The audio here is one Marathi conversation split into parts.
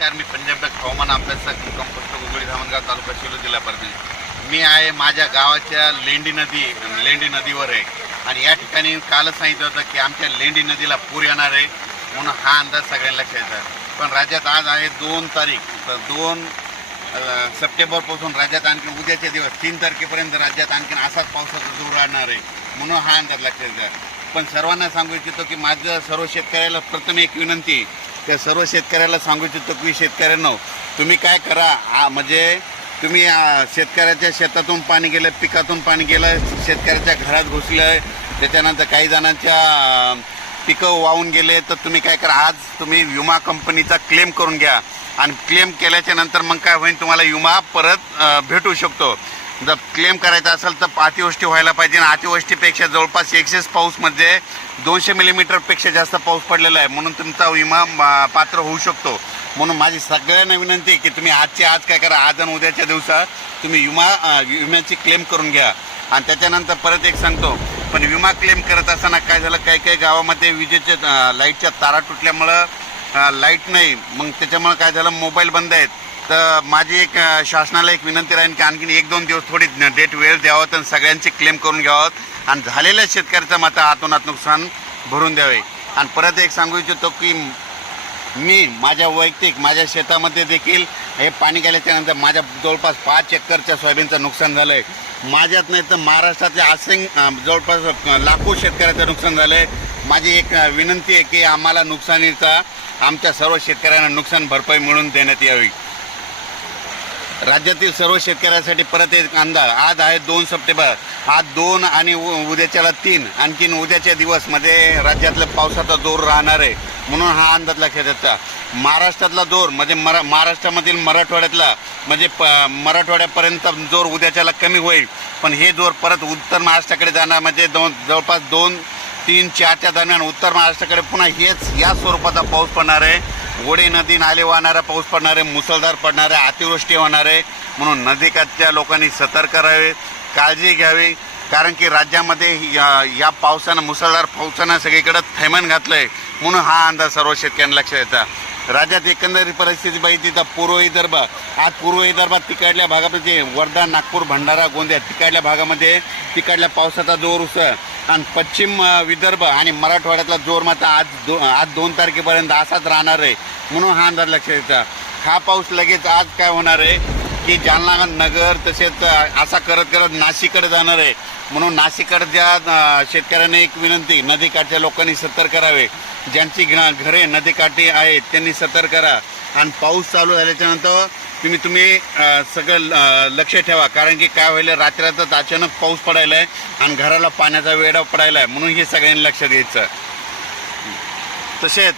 नमस्कार मी पंजाब हवामान अभ्यासक कंपोस्ट उगळी धामणगाव तालुका शिलो जिल्हा परभणी. मी आहे माझ्या गावाच्या लेंडी नदी लेंडी नदीवर आहे. आणि या ठिकाणी कालच सांगितलं होतं की आमच्या लेंडी नदीला पूर येणार आहे म्हणून हा अंदाज सगळ्यांना लक्षात येतात पण राज्यात आज आहे दोन तारीख तर दोन सप्टेंबरपासून राज्यात आणखी उद्याचे दिवस तीन तारखेपर्यंत राज्यात आणखीन असाच पावसाचा जोर राहणार आहे म्हणून हा अंदाज लक्षात येतात पण सर्वांना सांगू इच्छितो की माझं सर्व शेतकऱ्याला प्रथम एक विनंती आहे. त्या सर्व शेतकऱ्याला सांगू इच्छितो की शेतकऱ्यांनो तुम्ही काय करा आ, म्हणजे तुम्ही शेतकऱ्याच्या शेतातून पाणी गेलं पिकातून पाणी गेलं शेतकऱ्याच्या घरात घुसलं त्याच्यानंतर काही जणांच्या पिकं वाहून गेले तर तुम्ही काय करा आज तुम्ही विमा कंपनीचा क्लेम करून घ्या. आणि क्लेम केल्याच्यानंतर मग काय होईल तुम्हाला विमा परत भेटू शकतो. जर क्लेम करायचा असेल तर अतिवृष्टी व्हायला पाहिजे. आणि अतिवृष्टीपेक्षा जवळपास एक्सेस पाऊसमध्ये म्हणजे दोनशे मिलीमीटरपेक्षा जास्त पाऊस पडलेला आहे. म्हणून तुमचा विमा पात्र होऊ शकतो. म्हणून माझी सगळ्यांना विनंती आहे की तुम्ही आजचे आज काय करा. आज आणि उद्याच्या दिवसात तुम्ही विमा विम्याची क्लेम करून घ्या. आणि त्याच्यानंतर परत एक सांगतो. पण विमा क्लेम करत असताना काय झालं? काही काही गावामध्ये विजेच्या लाईटच्या तारा तुटल्यामुळं लाइट नाही. मग त्याच्यामुळं काय झालं? मोबाईल बंद आहेत. तर माझी एक शासनाला एक विनंती राहील की आणखीन एक दोन दिवस थोडी डेट वेळ द्यावं आणि सगळ्यांची क्लेम करून घ्यावं. आणि झालेल्या शेतकऱ्याचं मात्र आतोनात नुकसान भरून द्यावे. आणि परत एक सांगू इच्छितो की मी माझ्या वैयक्तिक माझ्या शेतामध्ये देखील हे पाणी गेल्याच्यानंतर माझ्या जवळपास पाच एकरच्या सोयाबीनचं नुकसान झालं आहे माझ्यात नाही तर महाराष्ट्रातल्या असेंग जवळपास लाखो शेतकऱ्याचं नुकसान झालं आहे माझी एक विनंती आहे की आम्हाला नुकसानीचा आमच्या सर्व शेतकऱ्यांना नुकसान भरपाई मिळून देण्यात यावी. राज्यातील सर्व शेतकऱ्यांसाठी परत एक अंदाज. आज आहे दोन सप्टेंबर. आज दोन आणि उ- उद्याच्याला तीन. आणखीन उद्याच्या दिवसमध्ये राज्यातल्या पावसाचा जोर राहणार आहे. म्हणून हा अंदाज लक्षात येता. महाराष्ट्रातला जोर म्हणजे मरा महाराष्ट्रामधील मराठवाड्यातला म्हणजे प मराठवाड्यापर्यंत जोर उद्याच्याला कमी होईल. पण हे जोर परत उत्तर महाराष्ट्राकडे जाणार म्हणजे दोन जवळपास दोन तीन चारच्या दरम्यान उत्तर महाराष्ट्राकडे पुन्हा हेच या स्वरूपाचा पाऊस पडणार आहे. गोडे नदी नाले वाहणारा पाऊस पडणार आहे मुसळधार पडणार आहे अतिवृष्टी होणार आहे म्हणून नदीकाठच्या लोकांनी सतर्क राहावे काळजी घ्यावी कारण की राज्यामध्ये या या पावसानं मुसळधार पावसानं सगळीकडं थैमान घातलं आहे म्हणून हा अंदाज सर्व शेतकऱ्यांना लक्षात येतात राज्यात एकंदरीत परिस्थिती पाहिजे तिथं पूर्व विदर्भ आज पूर्व विदर्भात तिकडल्या भागामध्ये वर्धा नागपूर भंडारा गोंदिया तिकडल्या भागामध्ये तिकडल्या पावसाचा जोर उसळ आणि पश्चिम विदर्भ आणि मराठवाड्यातला जोर मात्र आज दो आज दोन तारखेपर्यंत असाच राहणार आहे. म्हणून हा अंदाज लक्षात द्यायचा हा पाऊस लगेच आज काय होणार आहे? की जालना नगर तसेच असा करत करत नाशिककडे जाणार आहे. म्हणून नाशिककडच्या अ, शेतकऱ्यांना एक विनंती नदीकाठच्या लोकांनी सतर्क करावे ज्यांची घरे नदीकाठी आहेत त्यांनी सतर्क करा आणि पाऊस चालू झाल्याच्यानंतर तुम्ही तुम्ही सगळं लक्ष ठेवा. कारण की काय व्हायला रात्रातच अचानक पाऊस पडायला आहे आणि घराला पाण्याचा वेढा पडायला आहे म्हणून हे सगळ्यांनी लक्ष द्यायचं. तसेच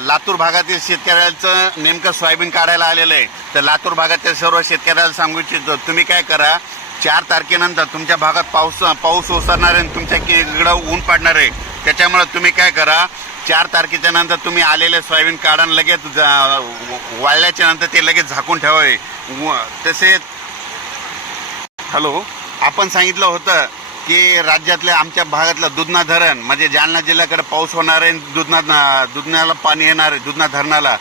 लातूर भागातील शेतकऱ्याचं नेमकं सोयाबीन काढायला आलेलं आहे. तर लातूर भागातील सर्व शेतकऱ्याला सांगू इच्छितो तुम्ही काय करा चार तारखेनंतर तुमच्या भागात पाऊस पाऊस ओसरणार आहे आणि तुमच्या इकडं ऊन पडणार आहे. त्याच्यामुळे तुम्ही काय करा चार तारखेच्या नंतर तुम्ही आलेले सोयाबीन काढून लगेच वाळल्याच्या नंतर ते लगेच झाकून ठेवावे. व- हॅलो आपण सांगितलं होतं की राज्यातल्या आमच्या भागातलं दुधना धरण म्हणजे जालना जिल्ह्याकडे पाऊस होणार आहे दुधना दुधण्याला पाणी येणार आहे दुधना धरणाला.